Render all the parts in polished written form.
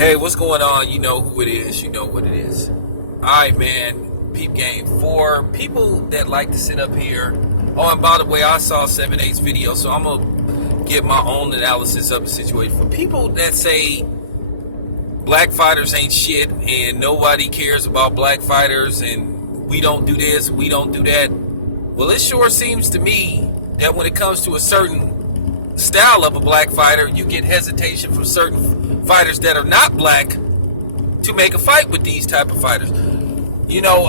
Hey, what's going on? You know who it is. You know what it is. Alright, man. Peep game. For people that like to sit up here. Oh, and by the way, I saw 7/8's video, so I'm going to give my own analysis of the situation. For people that say black fighters ain't shit and nobody cares about black fighters and we don't do this, we don't do that. Well, it sure seems to me that when it comes to a certain style of a black fighter, you get hesitation from certain fighters that are not black to make a fight with these type of fighters. You know,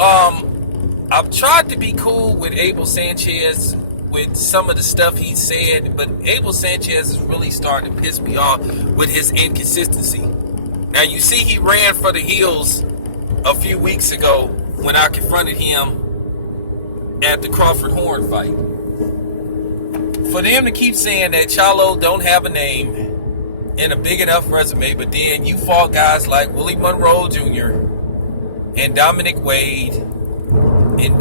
I've tried to be cool with Abel Sanchez with some of the stuff he said, but Abel Sanchez is really starting to piss me off with his inconsistency. Now, you see, he ran for the hills a few weeks ago when I confronted him at the Crawford Horn fight. For them to keep saying that Charlo don't have a name and a big enough resume, but then you fought guys like Willie Monroe Jr. and Dominic Wade and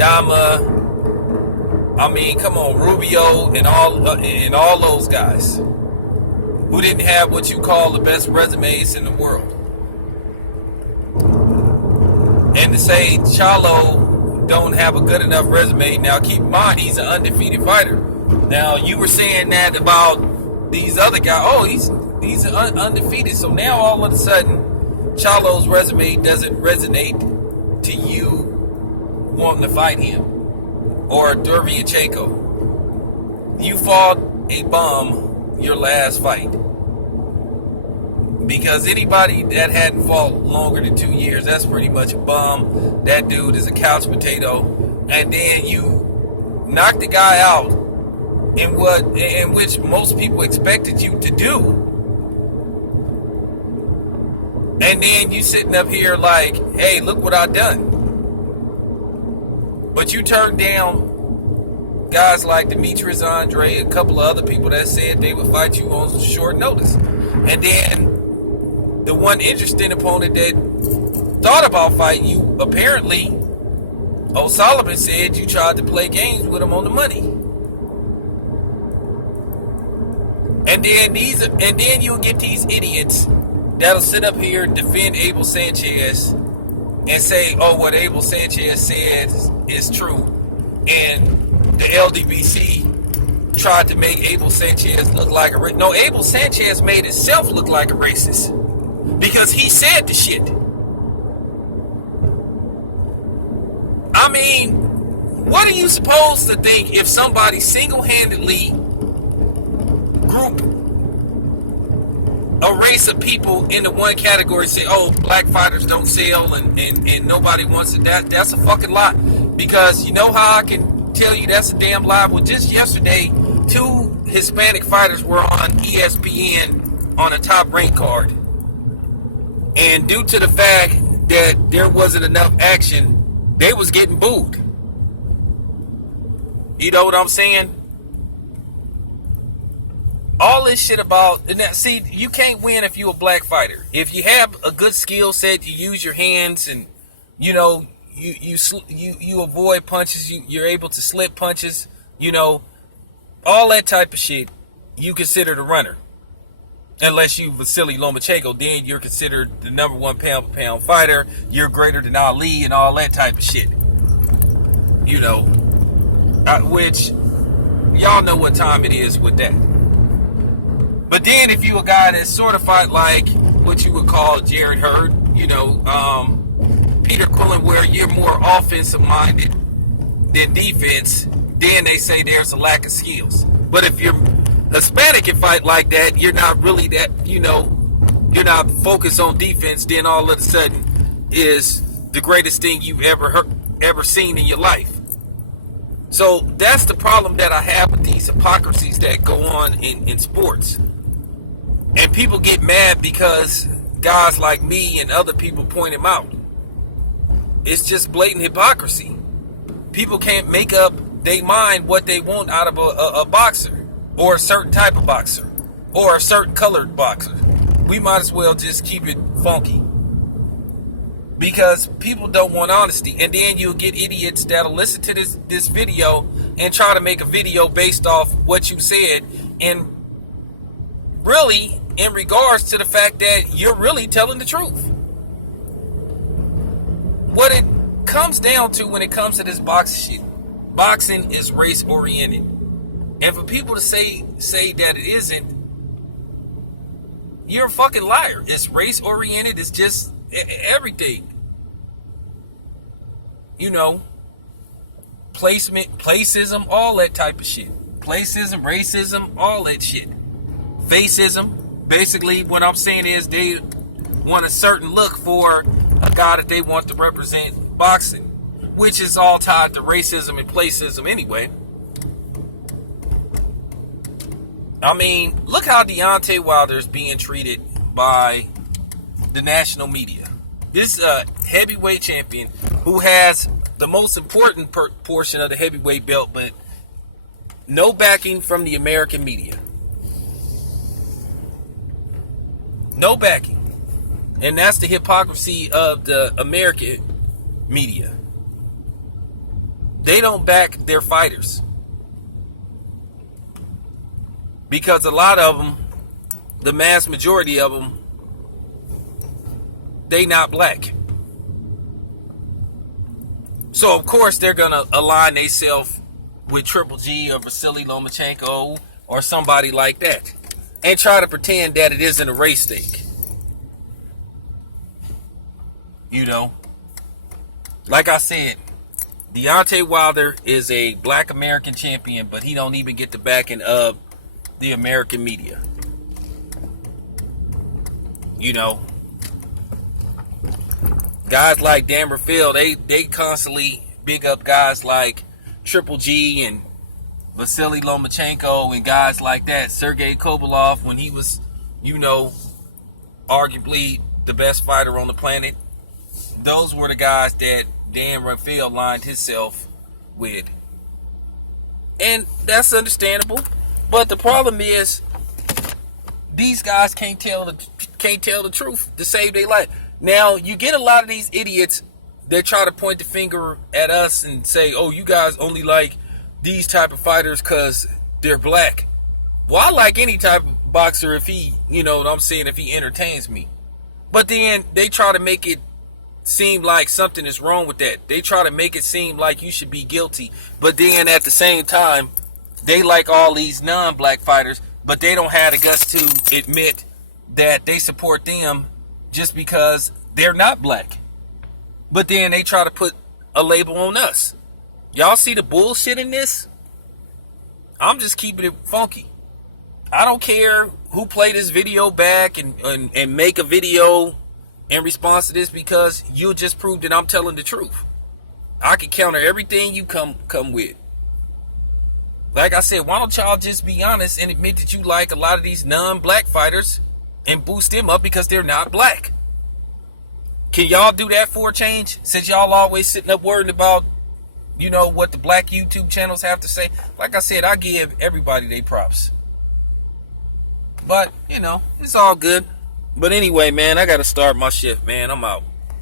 come on, Rubio and all those guys who didn't have what you call the best resumes in the world. And to say Charlo don't have a good enough resume, now keep in mind he's an undefeated fighter. Now you were saying that about these other guys. Oh, he's undefeated. So now all of a sudden, Charlo's resume doesn't resonate to you wanting to fight him. Or Derevyanchenko. You fought a bum your last fight. Because anybody that hadn't fought longer than 2 years, that's pretty much a bum. That dude is a couch potato. And then you knock the guy out in which most people expected you to do. And then you sitting up here like, hey, look what I done. But you turned down guys like Demetrius Andre, a couple of other people that said they would fight you on short notice. And then the one interesting opponent that thought about fighting you, apparently, O'Sullivan said you tried to play games with him on the money. And then you'll get these idiots that'll sit up here and defend Abel Sanchez and say, oh, what Abel Sanchez says is true. And the LDBC tried to make Abel Sanchez look like a racist. No, Abel Sanchez made himself look like a racist because he said the shit. I mean, what are you supposed to think if somebody single-handedly group a race of people into one category, say, oh, black fighters don't sell and nobody wants it? That's a fucking lie. Because you know how I can tell you that's a damn lie? Well, just yesterday, 2 Hispanic fighters were on ESPN on a top rank card. And due to the fact that there wasn't enough action, they was getting booed. You know what I'm saying? All this shit about, see, you can't win if you're a black fighter. If you have a good skill set, you use your hands, and you know you avoid punches. You're able to slip punches. You know, all that type of shit. You considered a runner, unless you Vasily Lomachenko. Then you're considered the number 1 pound-for-pound fighter. You're greater than Ali and all that type of shit. You know, which y'all know what time it is with that. But then if you a guy that's sort of fight like what you would call Jared Hurd, you know, Peter Quillen, where you're more offensive minded than defense, then they say there's a lack of skills. But if you're Hispanic and fight like that, you're not really that, you know, you're not focused on defense, then all of a sudden is the greatest thing you've ever seen in your life. So that's the problem that I have with these hypocrisies that go on in sports. And people get mad because guys like me and other people point them out. It's just blatant hypocrisy. People can't make up their mind what they want out of a boxer, or a certain type of boxer, or a certain colored boxer. We might as well just keep it funky. Because people don't want honesty. And then you'll get idiots that'll listen to this video and try to make a video based off what you said. And really, in regards to the fact that you're really telling the truth. What it comes down to when it comes to this boxing shit, boxing is race oriented. And for people to say that it isn't, you're a fucking liar. It's race oriented. It's just everything. You know, placism, all that type of shit. Placism, racism, all that shit. Facism. Basically, what I'm saying is they want a certain look for a guy that they want to represent boxing, which is all tied to racism and placism anyway. I mean, look how Deontay Wilder is being treated by the national media. This heavyweight champion who has the most important portion of the heavyweight belt, but no backing from the American media. No backing. And that's the hypocrisy of the American media. They don't back their fighters. Because a lot of them, the mass majority of them, they not black. So of course they're going to align themselves with Triple G or Vasily Lomachenko or somebody like that. And try to pretend that it isn't a race thing. You know, like I said, Deontay Wilder is a black American champion, but he don't even get the backing of the American media. You know, guys like Dan Rafael, they constantly big up guys like Triple G and Vasily Lomachenko and guys like that. Sergey Kovalev, when he was, you know, arguably the best fighter on the planet. Those were the guys that Dan Rafael lined himself with. And that's understandable. But the problem is, these guys can't tell the truth to save their life. Now, you get a lot of these idiots that try to point the finger at us and say, oh, you guys only like these type of fighters because they're black. Well, I like any type of boxer if he, you know what I'm saying, if he entertains me. But then they try to make it seem like something is wrong with that. They try to make it seem like you should be guilty. But then at the same time, they like all these non-black fighters, but they don't have the guts to admit that they support them just because they're not black. But then they try to put a label on us. Y'all see the bullshit in this? I'm just keeping it funky. I don't care who play this video back and make a video in response to this, because you just proved that I'm telling the truth. I can counter everything you come with. Like I said, why don't y'all just be honest and admit that you like a lot of these non-black fighters and boost them up because they're not black? Can y'all do that for a change? Since y'all always sitting up worrying about, you know, what the black YouTube channels have to say. Like I said, I give everybody their props. But, you know, it's all good. But anyway, man, I got to start my shift, man. I'm out.